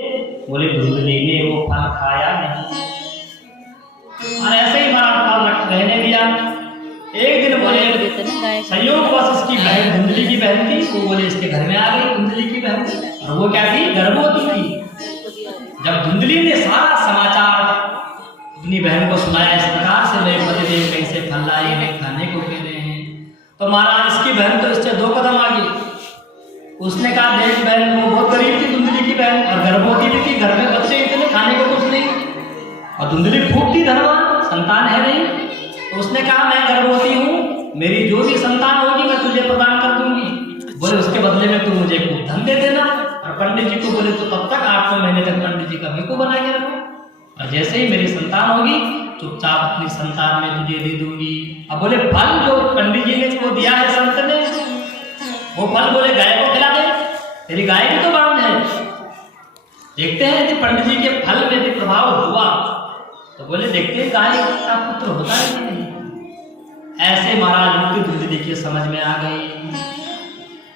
बोले धुंधली ने वो फल खाया नहीं, और ऐसे ही महाराज फल रहने दिया। एक दिन बोले संयोगवश इसकी बहन धुंधली की बहन थी, वो बोले इसके घर में आ गई धुंधली की बहन, और वो क्या थी, गर्भवती थी। जब धुंधली ने सारा समाचार अपनी बहन को सुनाया इस प्रकार से, मेरे पतिदेव कैसे फल लाए हैं, खाने को दे रहे हैं, तो महाराज इसकी बहन तो इससे 2 कदम आगे। उसने कहा देख बहन, वो बहुत गरीब थी धुंधली की बहन, और गर्भवती भी थी, घर में बच्चे इतने, खाने को कुछ नहीं, और धुंधली खूब थी धनवान, संतान है नहीं। तो उसने कहा मैं गर्भवती हूँ, मेरी जो भी संतान होगी मैं तुझे प्रदान कर दूंगी। बोले उसके बदले में तू मुझे खूब धन दे देना। और पंडित जी को बोले तो तब तक 8 महीने तक पंडित जी का भिक्खु बना के रखो, और जैसे ही मेरी संतान होगी चुपचाप अपनी संतान में तुझे दे दूंगी। अब बोले फल जो पंडित जी ने को दिया है संत ने, वो फल बोले गाय को खिला दे, तेरी गाय भी तो बांध है। देखते हैं यदि पंडित जी के फल में यदि प्रभाव हुआ तो बोले देखते हैं गाय का पुत्र होता है कि नहीं। ऐसे महाराज मुक्ति धुंधली की समझ में आ गई।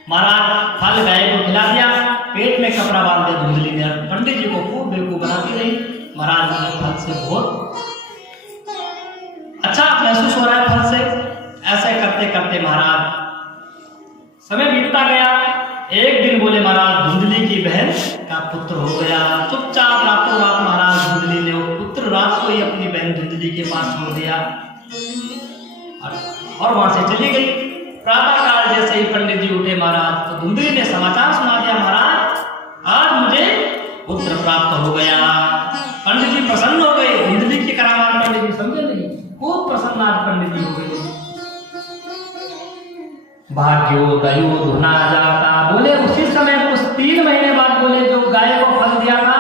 महाराज फल गाय को खिला दिया, पेट में कपड़ा बांध दिया धुंधली ने, पंडित जी को खूब बेवकूफ बनाती रही। महाराज मुझे फल से बहुत अच्छा महसूस हो रहा है फल से। ऐसे करते करते महाराज समय बीतता गया। एक दिन बोले महाराज धुंधली की बहन का पुत्र हो गया। चुपचाप रातों रात महाराज धुंधली ने वो पुत्र रात को ही अपनी बहन धुंधली के पास छोड़ दिया और वहां से चली गई। प्रातः काल जैसे ही पंडित जी उठे महाराज, तो धुंधली ने समाचार सुना दिया, महाराज आज मुझे पुत्र प्राप्त हो गया। पंडित जी प्रसन्न हो गए। धुंधली की करामात पंडित जी समझे नहीं, खूब प्रसन्न आज पंडित जी हो गए। भाग्योदयो धुना जाता, बोले उसी समय कुछ 3 महीने बाद बोले जो गाय को फल दिया था,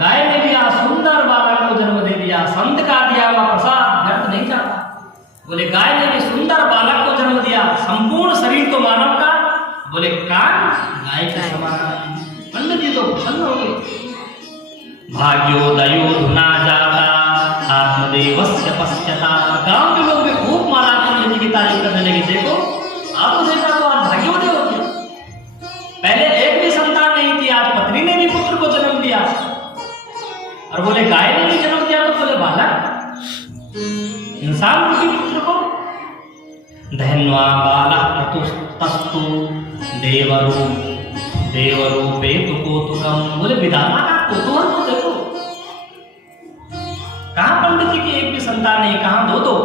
गाय ने भी आज सुंदर बालक को जन्म दे दिया। संत का दिया हुआ प्रसाद व्यर्थ नहीं जाता। बोले गाय ने भी सुंदर बालक को जन्म दिया, संपूर्ण शरीर तो मानव का, बोले कान गाय के समान। पंडित जी तो प्रसन्न हो गए। भाग्योदयो धुना जाता आत्मदेवस्य पश्यता। गांव के लोग भी खूब महाराज पंडित जी की तारीफ करने लगे। देखो आपको देखा तो आज भाग्योदय हो गया। पहले एक भी संतान नहीं थी, आज पत्नी ने भी पुत्र को जन्म दिया। और बोले गाय ने भी जन्म दिया, तो बोले बालक इंसान रूपी पुत्र को। धन्वा बालः प्रतुस्तस्तु देवरूपे तुकोतुकम। बोले विधाता का कुतूहल तो देखो, कहां पंडित जी की एक भी संतान नहीं, कहां 2-2।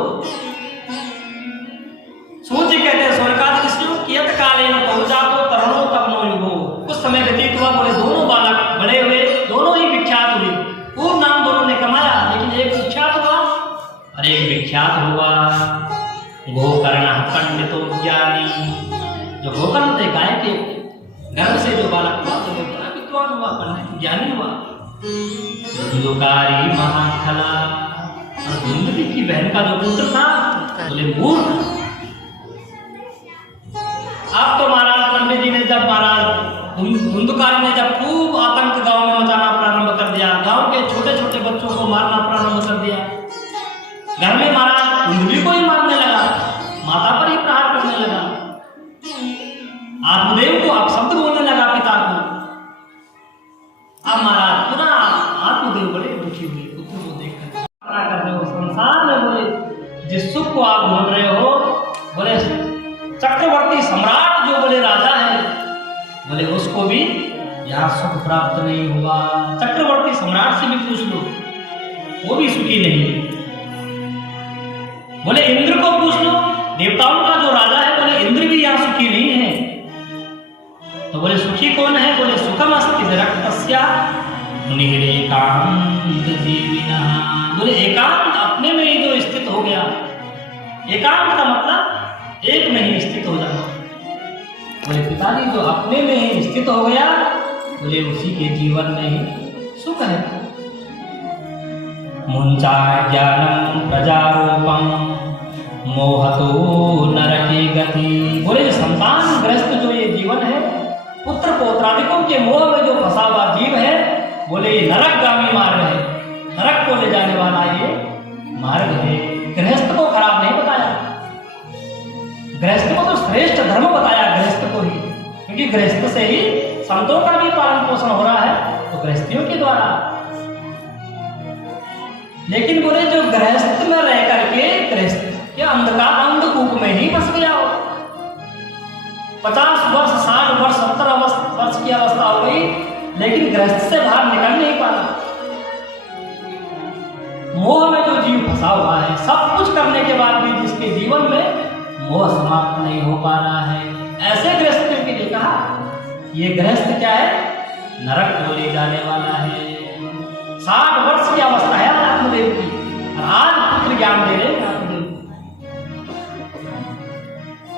सूर्य कहते हैं स्वर्गादृश्यों कियत कालेन पहुंचातो तरुणो तरुणो युगो। कुछ समय व्यतीत हुआ, बोले दोनों बालक बड़े हुए, दोनों ही विख्यात हुए। खूब नाम दोनों ने कमाया, लेकिन एक विख्यात हुआ और एक विख्यात हुआ। गोकर्ण पंडितो ज्ञानी, जो गोकर्ण थे गाय के गर्भ से जो बालक हुआ तो वो बड़ा विद्वान हुआ, पंडित ज्ञानी हुआ। धुंधुकारी महाखला, और धुंधली की बहन का जो पुत्र था बोले मूर्ख। अब तो महाराज पंडित जी ने जब महाराज धुंधुकारी ने जब खूब आतंक गांव में मचाना प्रारंभ कर दिया, गांव के छोटे छोटे बच्चों को मारना प्रारंभ कर दिया। घर में महाराज धुंधली को ही मारने लगा, माता पर ही प्रहार करने लगा, आत्मदेव को अपशब्द बोलने लगा, पिता को। अब महाराज पुनः आत्मदेव बड़े दुखी हुए पुत्र को देखकर। कर रहे हो संसार में, बोले जिस सुख को आप ढूंढ रहे हो, बोले चक्रवर्ती सम्राट जो बोले राजा है, बोले उसको भी यहाँ सुख प्राप्त नहीं हुआ। चक्रवर्ती सम्राट से भी पूछ लो, वो भी सुखी नहीं। बोले इंद्र को पूछ लो, देवताओं का जो राजा है, बोले इंद्र भी यहाँ सुखी नहीं है। तो बोले सुखी कौन है? बोले सुखम अस्ति विरक्तस्या मुनिरेकांत जीविनः। बोले एकांत अपने में ही जो स्थित हो गया, एकांत का मतलब एक में ही स्थित हो जाना। बोले पिताजी जो अपने में ही स्थित हो गया, बोले उसी के जीवन में ही सुख है। मुंचा ज्ञानम प्रजारूपम मोहतो नरके गति। बोले संतान ग्रस्त जो ये जीवन है, पुत्र पौत्रादिकों के मोह में जो फंसा हुआ जीव है, बोले ये नरकगामी मार्ग है, नरक को ले जाने वाला ये मार्ग है। गृहस्थ को खराब नहीं बताया, गृहस्थ को तो श्रेष्ठ धर्म बताया, गृहस्थ को ही, क्योंकि गृहस्थ से ही संतों का भी पालन पोषण हो रहा है, तो गृहस्थियों के द्वारा। लेकिन बोले जो गृहस्थ में रह करके गृहस्थ के अंधकूप में ही फंस गया हो, 50 वर्ष 60 वर्ष 70 वर्ष की अवस्था हो गई, लेकिन गृहस्थ से बाहर निकल नहीं पा रहा। मोह में जो जीव फंसा हुआ है, सब कुछ करने के बाद भी जिसके जीवन में मोह समाप्त नहीं हो पा रहा है, ऐसे गृहस्थ के लिए कहा ये गृहस्थ क्या है, नरक को ले जाने वाला है। 60 वर्ष की अवस्था है आत्मदेव की, और आज पुत्र ज्ञान दे रहे आत्मदेव।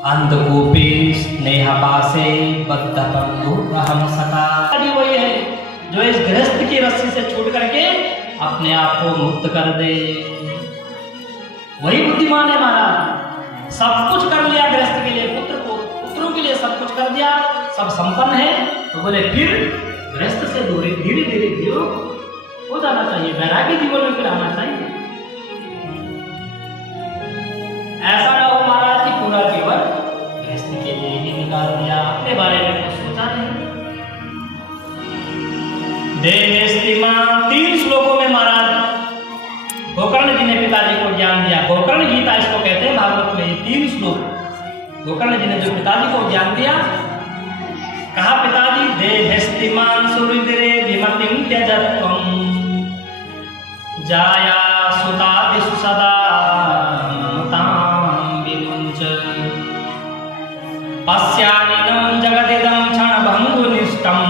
अंधकूपे स्नेह पासे बद्ध बंधु अहम सखा, वही है जो इस गृहस्थ की रस्सी से छूट करके अपने आप को मुक्त कर दे, वही बुद्धिमान है महाराज। सब कुछ कर लिया गृहस्थ के लिए, पुत्रों के लिए सब कुछ कर दिया, सब संपन्न है, तो बोले फिर गृहस्थ से दूरी धीरे धीरे वियोग हो जाना चाहिए, वैरागी जीवन में फिर आना चाहिए। ऐसा ना हो महाराज की पूरा जीवन गृहस्थ के लिए ही निकाल दिया, अपने बारे में कुछ सोचा नहीं। देहेस्तिमा 3 श्लोकों में महाराज गोकर्ण जी ने पिताजी को ज्ञान दिया। गोकर्ण गीता इसको कहते हैं भागवत में, ये 3 श्लोक गोकर्ण जी ने जो पिताजी को ज्ञान दिया, कहा पिताजी देहेस्तिमान सुहृदिरे विमतिं त्यजत्वं जाया सुतादिषु सदा ममतां विमुञ्च पश्यानिनं जगदिदं क्षणभङ्गुनिष्ठं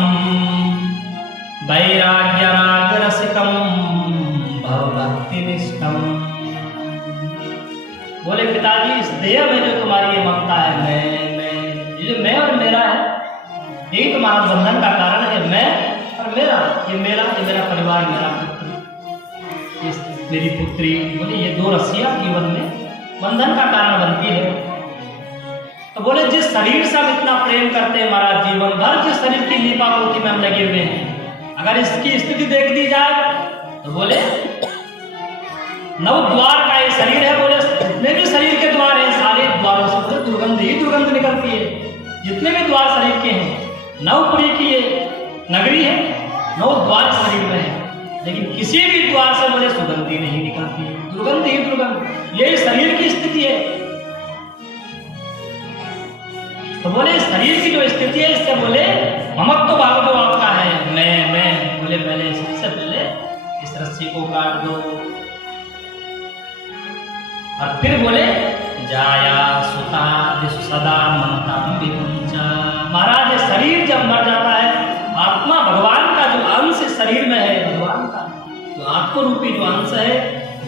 वैराग्यरागरसिकं भवभक्तिनिष्ठं। बोले पिताजी इस देह में जो तुम्हारी ये ममता है, मैं और मेरा है, यही तुम्हारा बंधन का कारण है। मैं और मेरा, ये मेरा परिवार, मेरा पुत्र, मेरी पुत्री, बोले ये 2 रस्सियां जीवन में बंधन का कारण बनती है। तो बोले जिस शरीर से हम इतना प्रेम करते हैं महाराज, जीवन भर जिस शरीर की लीपा पोती में हम लगे हुए हैं, अगर इसकी स्थिति देख दी जाए तो बोले 9 द्वार का ये शरीर है, बोले जितने भी शरीर के द्वार हैं सारे द्वारों से बोले दुर्गंध ही दुर्गंध निकलती है। जितने भी द्वार शरीर के हैं, 9 पुरी की ये नगरी है, 9 द्वार शरीर में है, लेकिन किसी भी द्वार से बोले सुगंधी नहीं निकलती है, दुर्गंध ही दुर्गंध। यही शरीर की स्थिति है। तो बोले शरीर की जो स्थिति है, इससे बोले ममत्व भाव जो आपका है, मैं बोले पहले सबसे पहले इस रस्सी को काट दो, और फिर बोले जाया सुता सदा ममतां विमुञ्च। महाराज ये शरीर जब मर जाता है, आत्मा भगवान का जो अंश शरीर में है, भगवान का जो आत्मरूपी जो अंश है,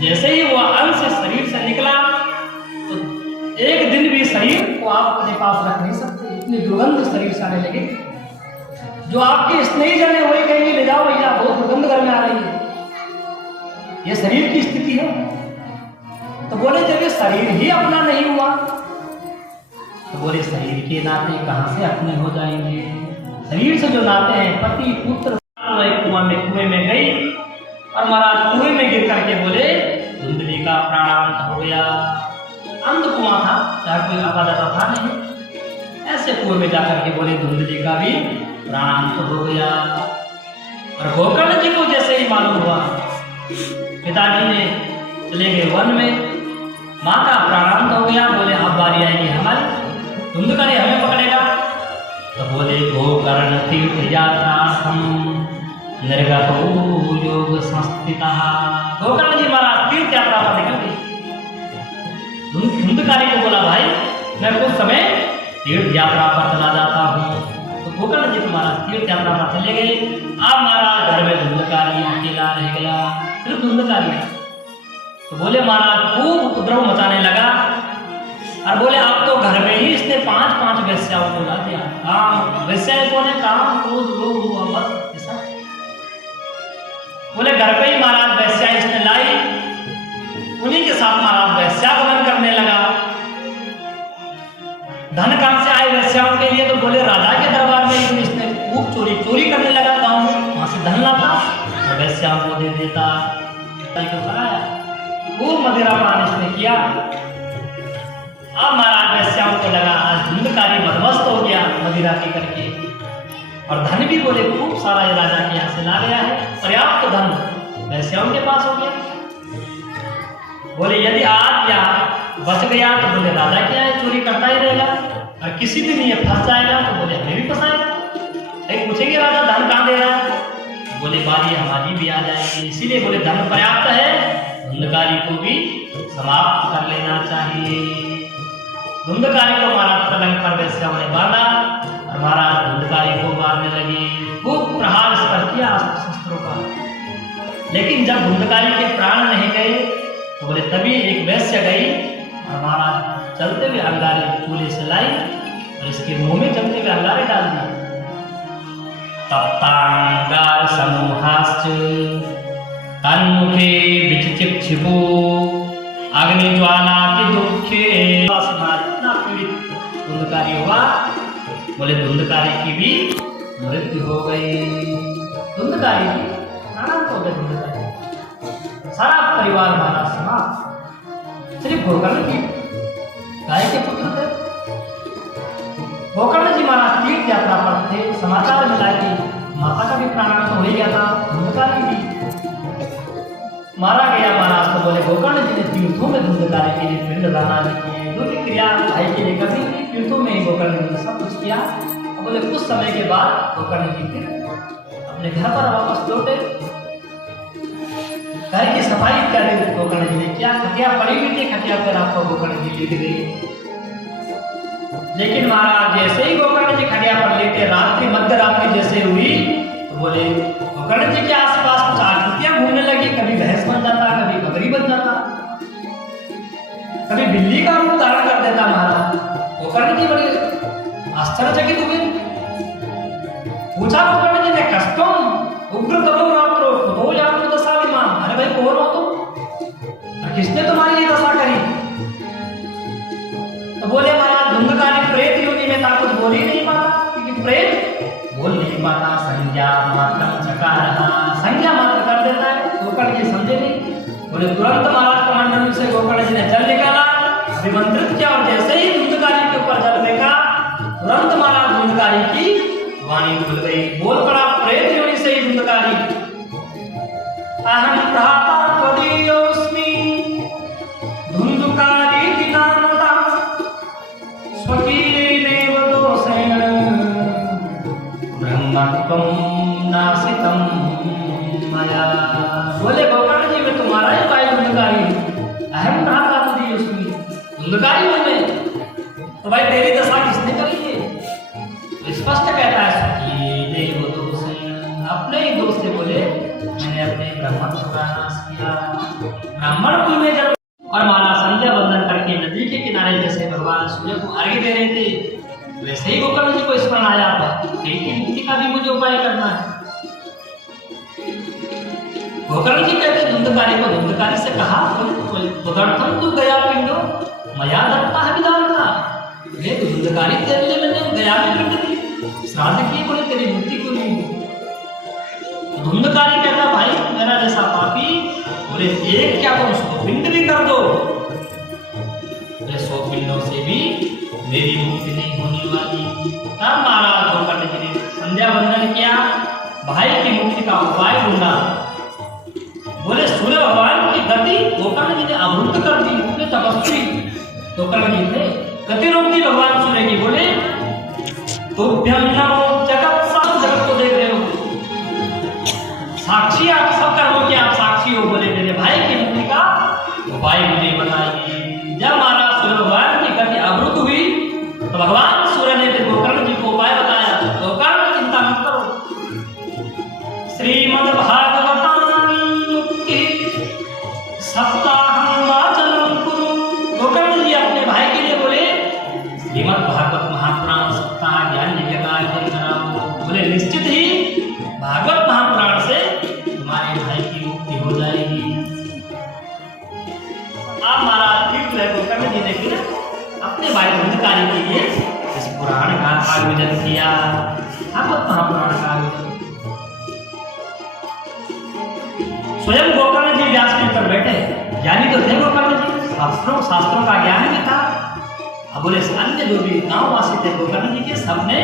जैसे ही वह अंश शरीर से निकला तो एक दिन भी शरीर को आप अपने पास रख नहीं सकते, इतनी दुर्गंध शरीर से आने लगे। जो आपके स्नेही जन है वही कहेंगे ले जाओ भैया, बहुत दुर्गंध घर में आ रही है, ये शरीर की स्थिति है। तो बोले जब ये शरीर ही अपना नहीं हुआ, तो बोले शरीर के नाते कहां से अपने हो जाएंगे। शरीर से जो नाते हैं, पति पुत्र, कुएं में गई, और महाराज कुएं में गिर करके बोले धुंधली का प्राणांत हो गया। अंध कुआं था, चाहे कोई आपादाता था नहीं, ऐसे कुएं में जाकर के बोले धुंधली का भी प्राणांत हो गया। और गोकर्ण जी को जैसे ही मालूम हुआ, पिताजी ने चले गए वन में, माँ का प्राणांत हो गया, बोले अब बारी आएगी हमारी, धुंधकारी हमें पकड़ेगा। तो बोले गोकर्ण तीर्थ यात्रार्थम निर्गतो योग संस्थितः। गोकर्ण जी महाराज तीर्थ यात्रा पर निकल गए। धुंधकारी को बोला भाई मैं कुछ समय तीर्थ यात्रा पर चला जाता हूँ। तो गोकर्ण जी महाराज तीर्थ यात्रा पर चले गए। अब महाराज घर में धुंधकारी अकेला रह गया, सिर्फ धुंधकारी। तो बोले महाराज खूब उपद्रव मचाने लगा, और बोले आप तो घर में ही इसने 5-5 वेश्याओं को ला दिया। काम वेश्याएं कौन है, काम क्रोध लोभ मोहब्बत ऐसा। बोले घर पे ही महाराज वेश्या इसने लाई, उन्हीं के साथ महाराज वेश्यागमन करने लगा। धन कहां से आए वेश्याओं के लिए, तो बोले राजा के दरबार में इसने खूब चोरी करने लगा, गाँव में वहां से धन लाता और वेश्याओं को दे देता। को कराया, खूब मदिरा पान इसने किया। अब महाराज वेश्याओं को लगा आज धुंधकारी बदमस्त हो गया मदिरा पी करके। और धन भी बोले खूब सारा ये राजा के यहाँ से ला गया है, पर्याप्त धन वैश्याओं के पास हो गया। बोले यदि आज या बच गया तो बोले राजा के यहाँ चोरी करता ही रहेगा, और किसी दिन ये फंस जाएगा तो बोले हमें भी फंसाएगा। पूछेंगे राजा धन कहाँ दे रहा है, बोले बारी हमारी भी आ जाएगी। इसीलिए बोले धन पर्याप्त है, धुंधकारी को भी समाप्त कर लेना चाहिए। धुंधकारी को मारा, पलंग पर वैश्याओं ने बांधा और महाराज धुंधकारी को मारने लगे। खूब प्रहार इस पर किया शस्त्रों का, लेकिन जब धुंधकारी के प्राण नहीं गए तो बोले तभी एक वैश्य गई और महाराज चलते हुए अंगारे चूल्हे से लाई और इसके मुंह में चलते हुए अंगारे डाल दिए। तप्तांगार समूहाश्च तन्मुखे विचिक्षिपो अग्नि ज्वाला के दुखे। इतना पीड़ित धुंधकारी हुआ, बोले धुंधकारी की भी मृत्यु हो गई। धुंधकारी की प्राणांत हो गए। धुंधकारी सारा परिवार हमारा समाप्त। सिर्फ गोकर्ण जी गाय के पुत्र थे। गोकर्ण जी महाराज तीर्थ यात्रा पर थे। समाचार मिला कि माता का भी प्राणांत हो गया था, धुंधकारी भी मारा गया। महाराज तो बोले गोकर्ण जी ने तीर्थों में धुंधकारी के लिए पिंड दान आदि किए, जो भी क्रिया भाई के लिए कभी भी तीर्थों में ही गोकर्ण जी ने सब कुछ किया। बोले कुछ समय के बाद गोकर्ण जी फिर अपने घर पर वापस लौटे। घर की सफाई कर गोकर्ण जी ने किया। खटिया पड़ी हुई थी, खटिया पर आपको गोकर्ण जी लेट गई। लेकिन महाराज जैसे ही गोकर्ण जी खटिया पर लेटे, रात्रि मध्य रात्रि जैसे हुई तो बोले गोकर्ण जी के आसपास कुछ आकृतियां घूमने लगी। कभी भैंस बन जाता, कभी बकरी बन जाता, कभी बिल्ली का रूप धारण कर देता। महाराज गोकर्ण जी बड़े आश्चर्यचकित हुए। पूछा गोकर्ण जी ने कष्टम उग्र तमो रात्रो कुतो यात्रो दशा विमान। अरे भाई कौन हो तुम, किसने तुम्हारी ये दशा करी? तो बोले महाराज धुंधकारी प्रेत योनि में था, कुछ बोल ही नहीं पाता, क्योंकि प्रेत बोल नहीं पाता। संज्ञा मात्र चकार, संज्ञा मात्र कर देता है। गोकर्ण जी समझे नहीं। बोले तुरंत महाराज कमंडलू से गोकर्ण जी ने जल निकाला, विमंत्रित किया, और जैसे ही धुंधकारी के ऊपर जल फेंका तुरंत महाराज धुंधकारी की वाणी खुल गई। बोल पड़ा प्रेत योनि से ही धुंधकारी, अहम भ्राता त्वदीयोऽस्मि धुंधकारी नामता स्वकीयेनैव दोषेण ब्रह्मत्वं नासितं मया। बोले गोकर्ण जी मैं तुम्हारा ही भाई धुंधकारी, अहम भ्राता त्वदीयोऽस्मि, धुंधकारी हूं मैं, तो भाई तेरी दशा किसने करी है? स्पष्ट कहता है स्वकीयेनैव दोषेण, अपने ही दोष से बोले मैंने अपने ब्रह्मत्व का नाश किया। ब्राह्मण कुल में जब और महाराज संध्या वंदन करके नदी के किनारे जैसे भगवान सूर्य को अर्घ्य दे रहे थे, वैसे ही गोकर्ण जी को स्मरण आया था कि मुक्ति का भी मुझे उपाय करना है। गोकर्ण जी कहते धुंधकारी को धुंधकारी से कहा तदर्थम तू गया पिंडो मया दत्ता है विधानता। ये धुंधकारी तेरे लिए मैंने गया में पिंड दी, श्राद्ध किए, बोले तेरी मुक्ति क्यों नहीं हुई? धुंधकारी कहता भाई मेरा जैसा पापी, बोले एक क्या तुम 100 पिंड भी कर दो, बोले 100 पिंडों से भी मेरी मुक्ति नहीं होने वाली। तब महाराज गोकर्ण जी ने संध्या वंदन किया, भाई की मुक्ति का उपाय ढूंढा। बोले सूर्य भगवान की गति गोकर्ण जी ने अवरुद्ध कर दी। उन्हें तपस्वी गोकर्ण जी थे, गति रोक दी भगवान सूर्य की। बोले तुभ्यं नमो जगत, सब जगत को देख रहे हो, साक्षी आप सब कर्मों के आप साक्षी हो। बोले मेरे भाई की मुक्ति का उपाय मुझे बताइए। जब महाराज सूर्य भगवान की गति अवरुद्ध हुई तो भगवान सूर्य ने फिर गोकर्ण जी को उपाय बताया। गोकर्ण चिंता मत करो, श्रीमद् भागवतां मुक्ति सप्ताहं वाचनं कुरु। गोकर्ण जी अपने भाई के लिए बोले श्रीमद् भागवत महापुराण सप्ताह ज्ञान यज्ञ का आयोजन कराओ। बोले निश्चित ही भागवत महापुराण से तुम्हारे भाई की मुक्ति हो जाएगी। आप महाराज तीर्थ गोकर्ण जी ने फिर अपने भाई धुंधकारी के लिए इस पुराण का आयोजन किया, भागवत महापुराण का आयोजन। स्वयं गोकर्ण जी व्यासपीठ पर बैठे, ज्ञानी तो थे गोकर्ण जी, शास्त्रों का ज्ञान भी था। अब बोले अन्य जो भी गांववासी थे गोकर्ण जी के, सबने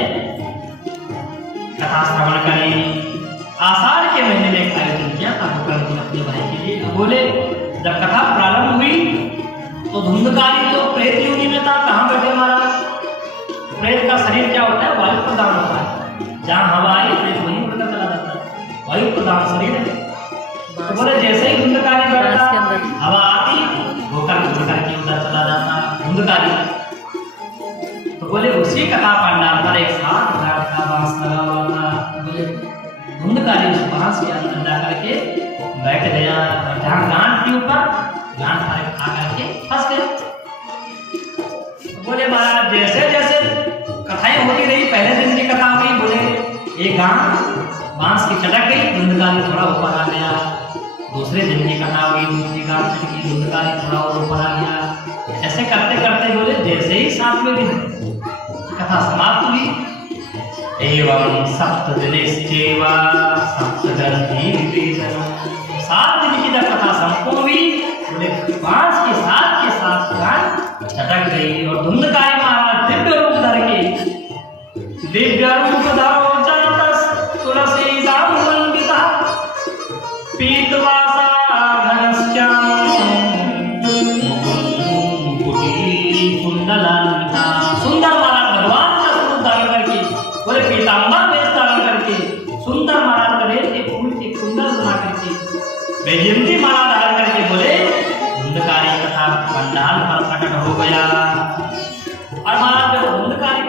कथा श्रवण करें। आषाढ़ के महीने में एक आयोजन किया था गोकर्ण जी ने अपने भाई के लिए। अब बोले जब कथा प्रारंभ हुई तो धुंधकारी तो प्रेत योनि में था। कहाँ बैठे महाराज? प्रेत का शरीर क्या होता है? वायु प्रदान होता है। जहाँ हवा आई प्रेत वहीं उड़कर चला जाता है, वायु प्रदान शरीर है। तो बोले जैसे ही धुंधकारी बैठता हवा आती गोकर्ण उड़कर के उधर चला जाता धुंधकारी। तो बोले उसी कथा पंडाल पर एक साथ गांठ का बांस लगा हुआ था। बोले धुंधकारी उस बांस के अंदर जाकर के बैठ गया, जहाँ गांठ के ऊपर गांठ खा करके फंस गया। बोले महाराज जैसे जैसे कथाएं होती रही, पहले दिन की कथा हुई, बोले एक गांठ बांस की चटक गई, धुंधकारी थोड़ा ऊपर आ गया। दूसरे दिन की कथा हुई, दूसरी गांठ चटकी, धुंधकारी थोड़ा और ऊपर आ गया। ऐसे करते करते बोले जैसे ही 7वें दिन कथा समाप्त हुई, एवं सप्तदिनेश्चैव सप्तग्रंथि विभेदनम्। 7 दिन की जब कथा संपूर्ण हुई, बोले बांस के साथ गांठ चटक गई और धुंधकारी महाराज दिव्य रूप धर के दिव्य रूप धरो जातस् तुलसीदाम मंडितः पीतवासा घनश्याम कुंडलान्विता। सुंदर महाराज भगवान का स्वरूप धारण करके, बोले पीतांबर वेश धारण करके, सुंदर महाराज करेल के फूल के कुंडल बना करके, वैजयंती माला धारण करके, बोले धुंधकारी कथा पंडाल पर प्रकट हो गया। और महाराज जब धुंधकारी